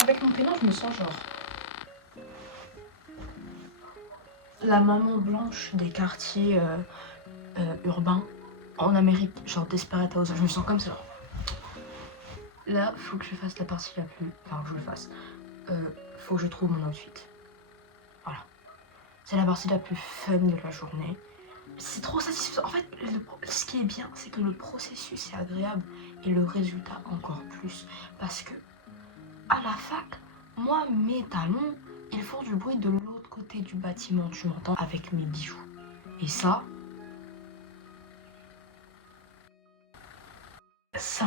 Avec mon prénom, je me sens genre la maman blanche des quartiers urbains en Amérique, genre Desperate Housewives. Je me sens comme ça. Là, faut que je fasse la partie la plus... Enfin, que je le fasse. Faut que je trouve mon outfit. Voilà. C'est la partie la plus fun de la journée. C'est trop satisfaisant. En fait, ce qui est bien, c'est que le processus est agréable et le résultat encore plus. Parce que, à la fac, moi, mes talons, ils font du bruit de l'autre côté du bâtiment, tu m'entends, avec mes bijoux. Et ça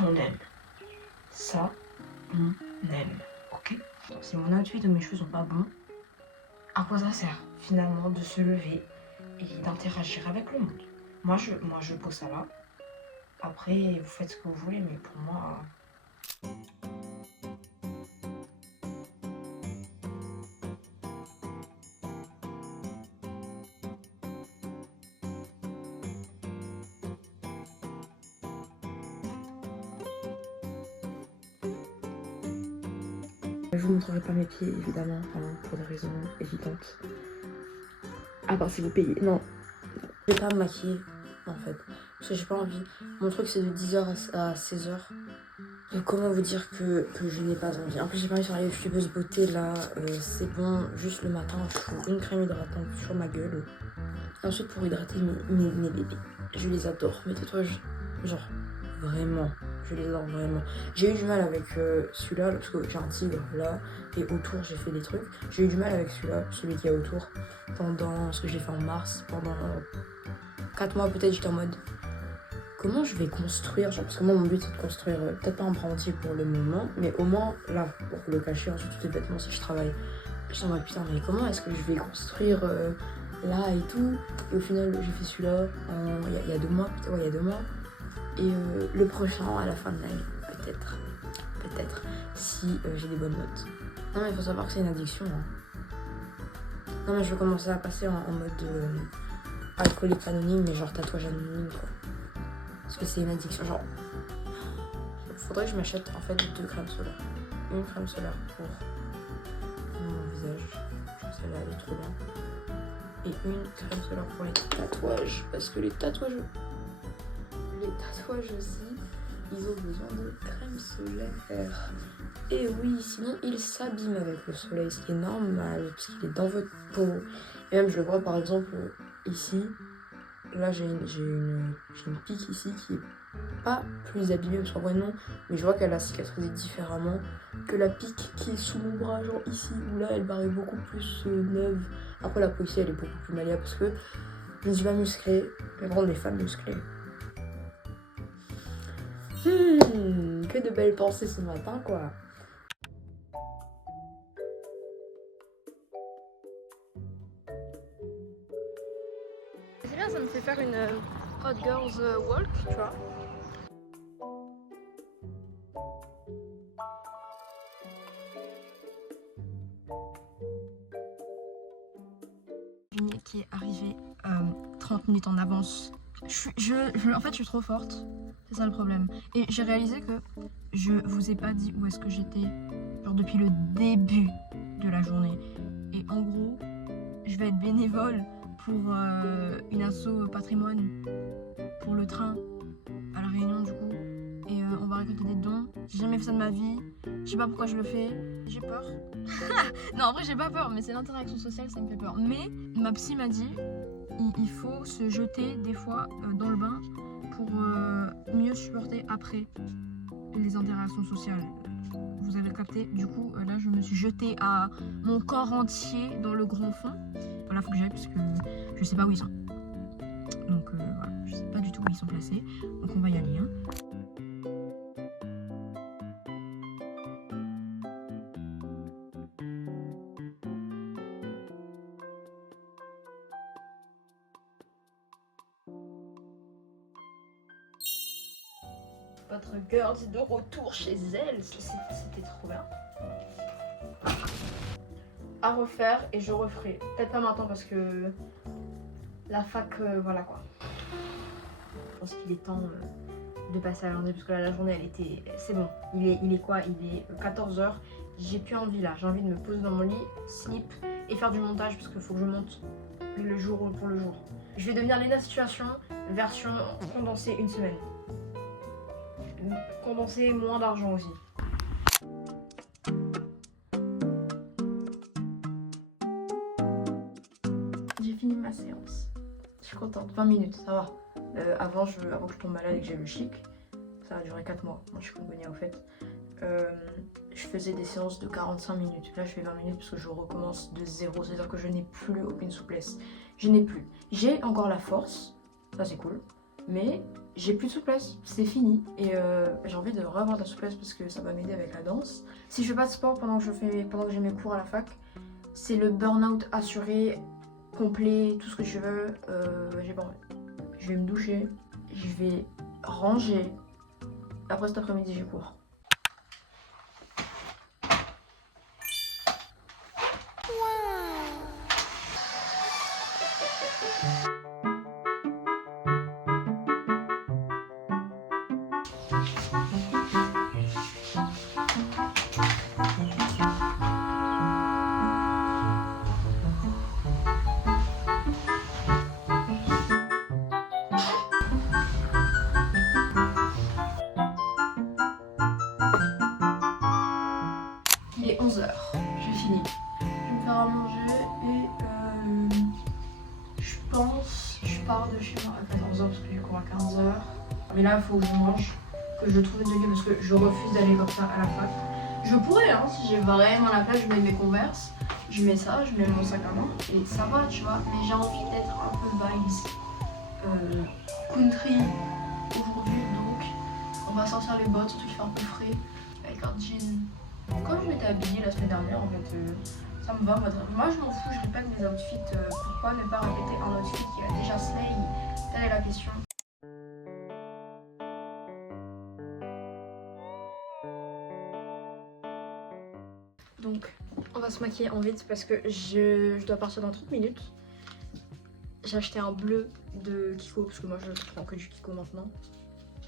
on aime. Ça, on aime. Ok? Si mon outfit ou mes cheveux sont pas bons, à quoi ça sert finalement de se lever et d'interagir avec le monde? Moi je pose ça là. Après, vous faites ce que vous voulez, mais pour moi... Je vous montrerai pas mes pieds, évidemment, pour des raisons évidentes. À part si vous payez. Non. Je vais pas me maquiller, en fait. Parce que j'ai pas envie. Mon truc, c'est de 10h à 16h. Donc, comment vous dire que je n'ai pas envie. En plus, j'ai pas envie de faire les youtubeuses beauté, là. C'est bon, juste le matin, je fous une crème hydratante sur ma gueule. Ensuite, pour hydrater mes bébés. Je les adore. Mes tatouages, genre, vraiment. Je les adore vraiment. J'ai eu du mal avec celui-là, parce que j'ai un tigre là, et autour j'ai fait des trucs. J'ai eu du mal avec celui-là, celui qui est autour, pendant ce que j'ai fait en mars, pendant 4 mois peut-être. J'étais en mode, comment je vais construire, genre, parce que moi mon but c'est de construire, peut-être pas un bras entier pour le moment, mais au moins là, pour le cacher ensuite tous les vêtements si je travaille. J'étais en mode, putain, mais comment est-ce que je vais construire là et tout. Et au final j'ai fait celui-là il y a 2 mois, ouais, il y a 2 mois. Et le prochain à la fin de l'année, peut-être, si j'ai des bonnes notes. Non mais il faut savoir que c'est une addiction. Hein. Non mais je vais commencer à passer en mode alcoolique anonyme, mais genre tatouage anonyme quoi. Parce que c'est une addiction, genre... Faudrait que je m'achète en fait 2 crèmes solaires. Une crème solaire pour mon visage, celle-là elle est trop bien. Et une crème solaire pour les tatouages, parce que les tatouages aussi, ils ont besoin de crème solaire. Et oui, sinon ils s'abîment avec le soleil, ce qui est normal, parce qu'il est dans votre peau. Et même je le vois par exemple ici, là j'ai une pique ici qui est pas plus abîmée, parce qu'en vrai non, mais je vois qu'elle a cicatrisé différemment que la pique qui est sous mon bras, genre ici, où là elle paraît beaucoup plus neuve. Après la peau ici elle est beaucoup plus malléable, parce que je ne suis pas musclée, mais vraiment des femmes musclées. Que de belles pensées ce matin, quoi. C'est bien, ça me fait faire une Hot Girls Walk, tu vois. Qui est arrivée 30 minutes en avance. En fait, je suis trop forte. C'est ça le problème. Et j'ai réalisé que je vous ai pas dit où est-ce que j'étais, genre depuis le début de la journée. Et en gros, je vais être bénévole pour une asso patrimoine, pour le train à La Réunion du coup. Et on va récolter des dons. J'ai jamais fait ça de ma vie. Je sais pas pourquoi je le fais. J'ai peur. Non, en vrai, j'ai pas peur, mais c'est l'interaction sociale, ça me fait peur. Mais ma psy m'a dit, il faut se jeter des fois dans le bain pour mieux supporter après les interactions sociales. Vous avez capté? Du coup, là, je me suis jetée à mon corps entier dans le grand fond. Voilà, faut que j'aille parce que je sais pas où ils sont. Donc voilà, je sais pas du tout où ils sont placés. Donc on va y aller. Hein. Votre girl est de retour chez elle, c'était trop bien. À refaire et je referai. Peut-être pas maintenant parce que la fac, voilà quoi. Je pense qu'il est temps de passer à lundi parce que là la journée elle était... C'est bon, il est quoi? Il est 14h, j'ai plus envie là, j'ai envie de me poser dans mon lit, slip et faire du montage parce qu'il faut que je monte le jour pour le jour. Je vais devenir Lena Situation, version condensée une semaine. Condenser moins d'argent aussi. J'ai fini ma séance. Je suis contente. 20 minutes, ça va. Avant que je tombe malade et que j'ai le chic, ça a duré 4 mois. Moi, je suis chikungunya au fait. Je faisais des séances de 45 minutes. Là, je fais 20 minutes parce que je recommence de zéro. C'est-à-dire que je n'ai plus aucune souplesse. Je n'ai plus. J'ai encore la force. Ça, c'est cool. Mais j'ai plus de souplesse. C'est fini. Et j'ai envie de revoir de la souplesse parce que ça va m'aider avec la danse. Si je fais pas de sport pendant que j'ai mes cours à la fac, c'est le burn-out assuré, complet, tout ce que tu veux. J'ai pas envie. Je vais me doucher. Je vais ranger. Après cet après-midi, j'ai cours. Il est 11h, j'ai fini. Je vais me faire à manger et je pars de chez moi à 14h parce que j'ai cours à 15h. Mais là, il faut que je mange, que je trouve une tenue parce que je refuse d'aller comme ça à la fac. Je pourrais, hein, si j'ai vraiment la place, je mets mes Converse, je mets ça, je mets mon sac à main et ça va, tu vois. Mais j'ai envie d'être un peu vibes country aujourd'hui, donc on va sortir les bottes, surtout qu'il fait un peu frais, avec un jean. Comme je m'étais habillée la semaine dernière, en fait, ça me va. Moi, je m'en fous, je répète mes outfits. Pourquoi ne pas répéter un outfit qui a déjà slay? Telle est la question. Donc, on va se maquiller en vite parce que je dois partir dans 30 minutes. J'ai acheté un bleu de Kiko parce que moi, je prends que du Kiko maintenant.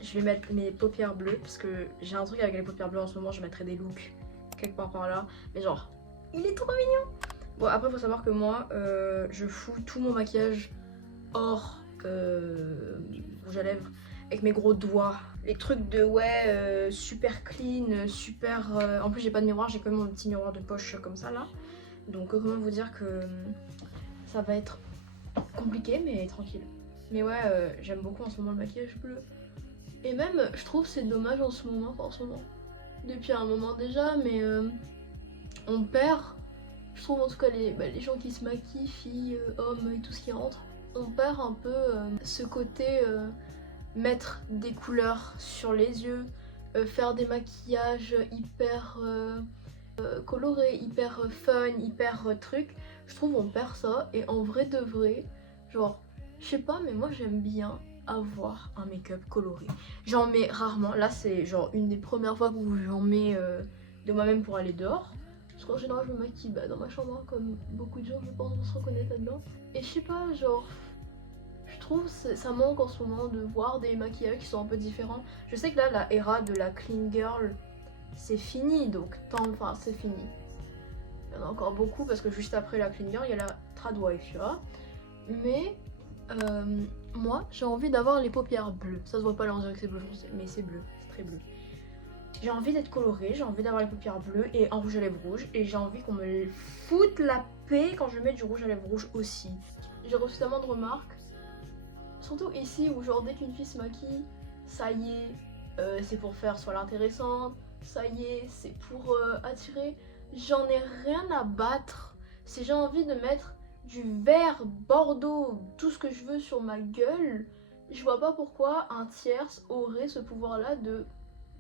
Je vais mettre mes paupières bleues parce que j'ai un truc avec les paupières bleues en ce moment. Je mettrai des looks quelque part par là, mais genre il est trop mignon. Bon, après faut savoir que moi je fous tout mon maquillage hors rouge à lèvres avec mes gros doigts, les trucs de super clean, super en plus j'ai pas de miroir, j'ai quand même mon petit miroir de poche comme ça là, donc comment vous dire que ça va être compliqué mais tranquille. Mais ouais, j'aime beaucoup en ce moment le maquillage bleu, et même je trouve c'est dommage en ce moment, depuis un moment déjà, mais on perd, je trouve en tout cas les gens qui se maquillent, filles, hommes et tout ce qui rentre, on perd un peu ce côté mettre des couleurs sur les yeux, faire des maquillages hyper colorés, hyper fun, hyper truc. Je trouve on perd ça, et en vrai de vrai, genre, je sais pas, mais moi j'aime bien avoir un make-up coloré. J'en mets rarement, là c'est genre une des premières fois où j'en mets de moi-même pour aller dehors. Parce qu'en général je me maquille dans ma chambre, hein, comme beaucoup de gens je pense vont se reconnaître là-dedans. Et je sais pas, genre, je trouve ça manque en ce moment de voir des maquillages qui sont un peu différents. Je sais que là la era de la clean girl c'est fini, donc enfin c'est fini. Il y en a encore beaucoup parce que juste après la clean girl il y a la tradwife, tu vois. Mais moi j'ai envie d'avoir les paupières bleues. Ça se voit pas là, on dirait que c'est bleu foncé, mais c'est bleu, c'est très bleu. J'ai envie d'être colorée, j'ai envie d'avoir les paupières bleues et un rouge à lèvres rouge. Et j'ai envie qu'on me foute la paix quand je mets du rouge à lèvres rouge aussi. J'ai reçu tellement de remarques, surtout ici où genre dès qu'une fille se maquille, ça y est, c'est pour faire soit l'intéressante, ça y est, c'est pour attirer. J'en ai rien à battre. Si j'ai envie de mettre du vert, bordeaux, tout ce que je veux sur ma gueule, je vois pas pourquoi un tierce aurait ce pouvoir là de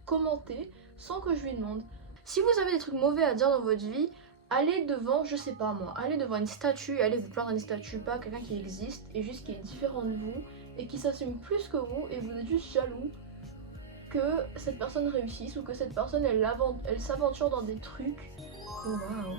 commenter sans que je lui demande. Si vous avez des trucs mauvais à dire dans votre vie, allez devant, je sais pas moi, allez devant une statue, allez vous plaindre d'une statue, pas quelqu'un qui existe et juste qui est différent de vous et qui s'assume plus que vous, et vous êtes juste jaloux que cette personne réussisse ou que cette personne elle s'aventure dans des trucs. Oh waouh.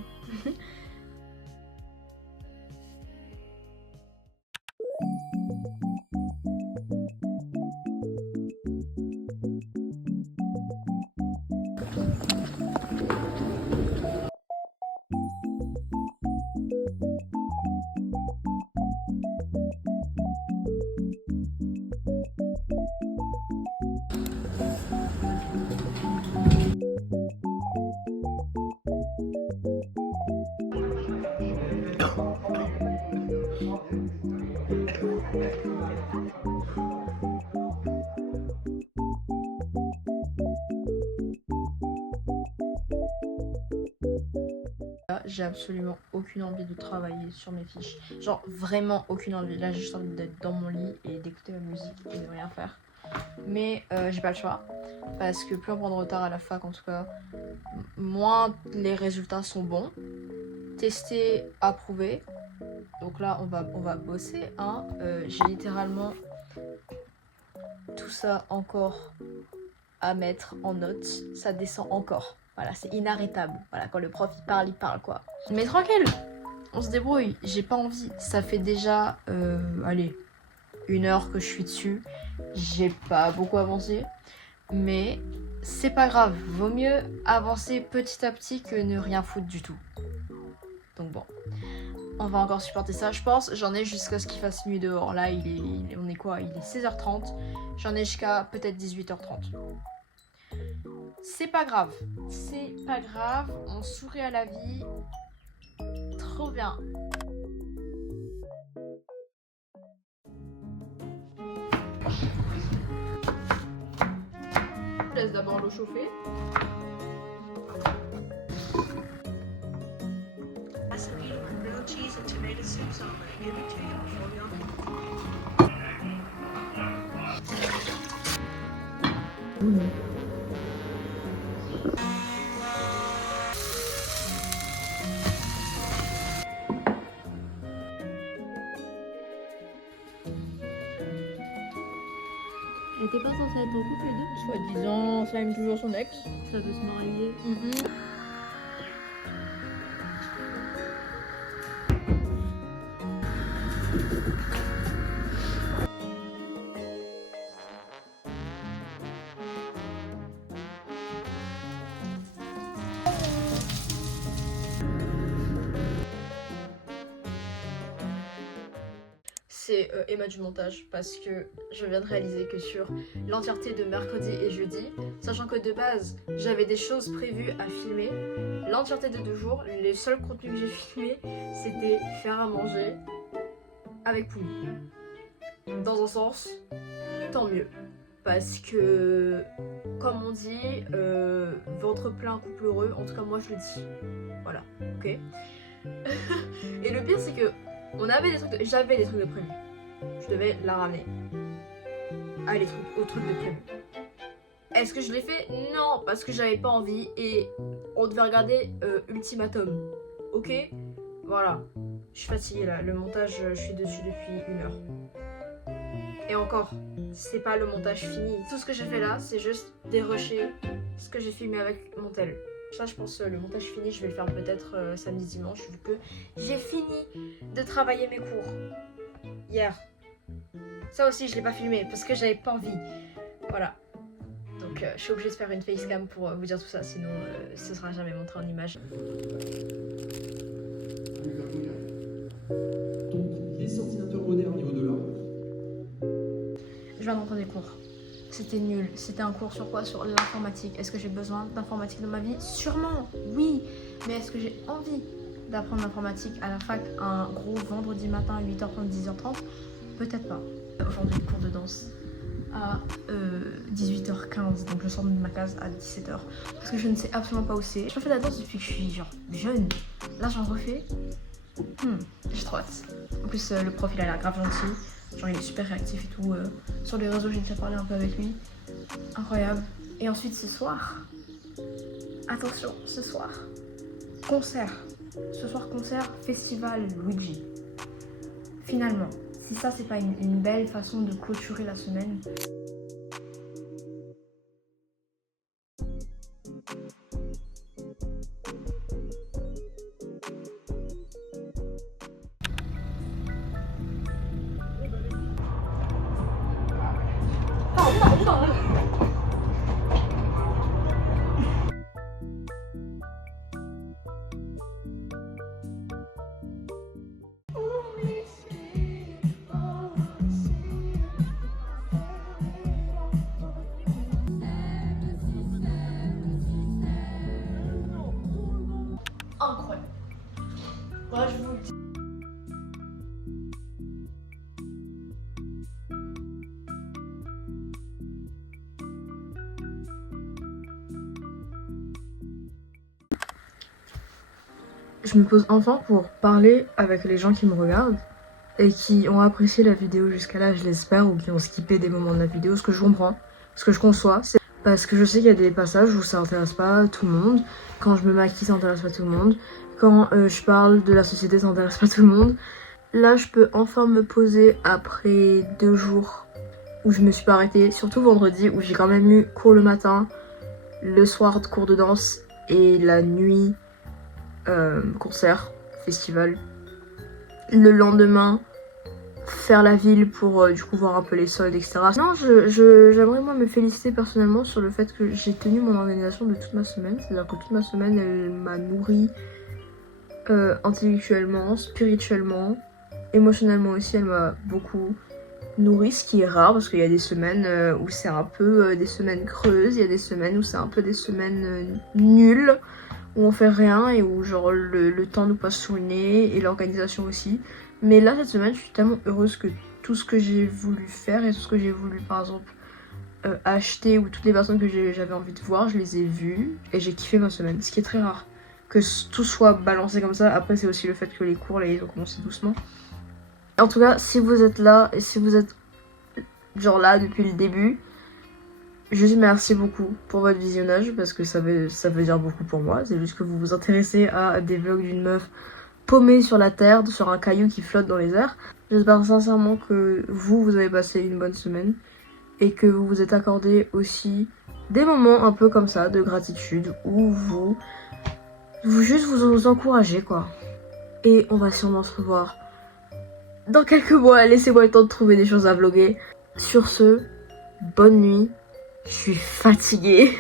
j'ai absolument aucune envie de travailler sur mes fiches. Genre vraiment aucune envie. Là j'ai juste envie d'être dans mon lit et d'écouter ma musique et de rien faire. Mais j'ai pas le choix. Parce que plus on prend de retard à la fac en tout cas, moins les résultats sont bons. Testé, approuvé. Donc là on va bosser. Hein. J'ai littéralement tout ça encore à mettre en notes. Ça descend encore. Voilà, c'est inarrêtable. Voilà, quand le prof il parle quoi. Mais tranquille, on se débrouille. J'ai pas envie. Ça fait déjà, allez, 1 heure que je suis dessus. J'ai pas beaucoup avancé. Mais c'est pas grave. Vaut mieux avancer petit à petit que ne rien foutre du tout. Donc bon. On va encore supporter ça, je pense. J'en ai jusqu'à ce qu'il fasse nuit dehors. Là, on est quoi? Il est 16h30. J'en ai jusqu'à peut-être 18h30. C'est pas grave. C'est pas grave. On sourit à la vie. Trop bien. Je laisse d'abord l'eau chauffer. Cheese and tomato soup, so I'm gonna give it to you before we Elle était pas censée être en couple les deux? Soi-disant, ça aime toujours son ex. Ça veut se marier. C'est Emma du montage parce que je viens de réaliser que sur l'entièreté de mercredi et jeudi, sachant que de base j'avais des choses prévues à filmer, l'entièreté de 2 jours, les seuls contenus que j'ai filmés c'était faire à manger avec Poumi. Dans un sens, tant mieux. Parce que, comme on dit, ventre plein, couple heureux, en tout cas moi je le dis. Voilà, ok. Et le pire c'est que j'avais des trucs de prévu. Je devais la ramener. Ah, aux trucs de prévu. Est-ce que je l'ai fait? Non, parce que j'avais pas envie et on devait regarder Ultimatum. Ok? Voilà. Je suis fatiguée là. Le montage, je suis dessus depuis 1 heure. Et encore, c'est pas le montage fini. Tout ce que j'ai fait là, c'est juste dérusher ce que j'ai filmé avec mon tel. Ça, je pense le montage fini, je vais le faire peut-être samedi, dimanche, vu que j'ai fini de travailler mes cours hier. Ça aussi, je l'ai pas filmé parce que j'avais pas envie. Voilà. Donc, je suis obligée de faire une facecam pour vous dire tout ça, sinon ce sera jamais montré en image. Donc, les ordinateurs modernes et au-delà. Je viens de rentrer des cours. C'était nul. C'était un cours sur quoi? Sur l'informatique. Est-ce que j'ai besoin d'informatique dans ma vie? Sûrement, oui. Mais est-ce que j'ai envie d'apprendre l'informatique à la fac un gros vendredi matin à 8h30, 10h30? Peut-être pas. Aujourd'hui, cours de danse à 18h15. Donc je sors de ma case à 17h. Parce que je ne sais absolument pas où c'est. Je refais de la danse depuis que je suis genre jeune. Là, j'en refais. J'ai trop hâte. En plus, le prof, il a l'air grave gentil. Genre il est super réactif et tout. Sur les réseaux j'ai déjà parlé un peu avec lui. Incroyable. Et ensuite ce soir, attention, ce soir, concert. Ce soir concert, festival Luigi. Finalement, si ça c'est pas une belle façon de clôturer la semaine. je me pose enfin pour parler avec les gens qui me regardent et qui ont apprécié la vidéo jusqu'à là, je l'espère, ou qui ont skippé des moments de la vidéo, ce que je comprends, ce que je conçois, c'est parce que je sais qu'il y a des passages où ça intéresse pas tout le monde, quand je me maquille ça intéresse pas tout le monde, quand je parle de la société ça intéresse pas tout le monde. Là je peux enfin me poser après 2 jours où je me suis pas arrêtée, surtout vendredi où j'ai quand même eu cours le matin, le soir de cours de danse et la nuit concert, festival. Le lendemain, faire la ville pour du coup voir un peu les soldes, etc. Non, j'aimerais moi me féliciter personnellement sur le fait que j'ai tenu mon organisation de toute ma semaine. C'est-à-dire que toute ma semaine, elle m'a nourri intellectuellement, spirituellement, émotionnellement aussi, elle m'a beaucoup nourri, ce qui est rare parce qu'il y a des semaines où c'est un peu des semaines creuses, il y a des semaines où c'est un peu des semaines nulles, où on fait rien et où genre le temps nous passe sous le nez et l'organisation aussi. Mais là cette semaine je suis tellement heureuse que tout ce que j'ai voulu faire et tout ce que j'ai voulu par exemple acheter, ou toutes les personnes que j'avais envie de voir, je les ai vues et j'ai kiffé ma semaine, ce qui est très rare. Que tout soit balancé comme ça. Après c'est aussi le fait que les cours là ils ont commencé doucement. En tout cas si vous êtes là et si vous êtes genre là depuis le début, juste merci beaucoup pour votre visionnage parce que ça veut dire beaucoup pour moi. C'est juste que vous vous intéressez à des vlogs d'une meuf paumée sur la terre, sur un caillou qui flotte dans les airs. J'espère sincèrement que vous avez passé une bonne semaine et que vous vous êtes accordé aussi des moments un peu comme ça de gratitude où vous encouragez quoi. Et on va sûrement se revoir dans quelques mois. Laissez-moi le temps de trouver des choses à vlogger. Sur ce, bonne nuit. Je suis fatiguée.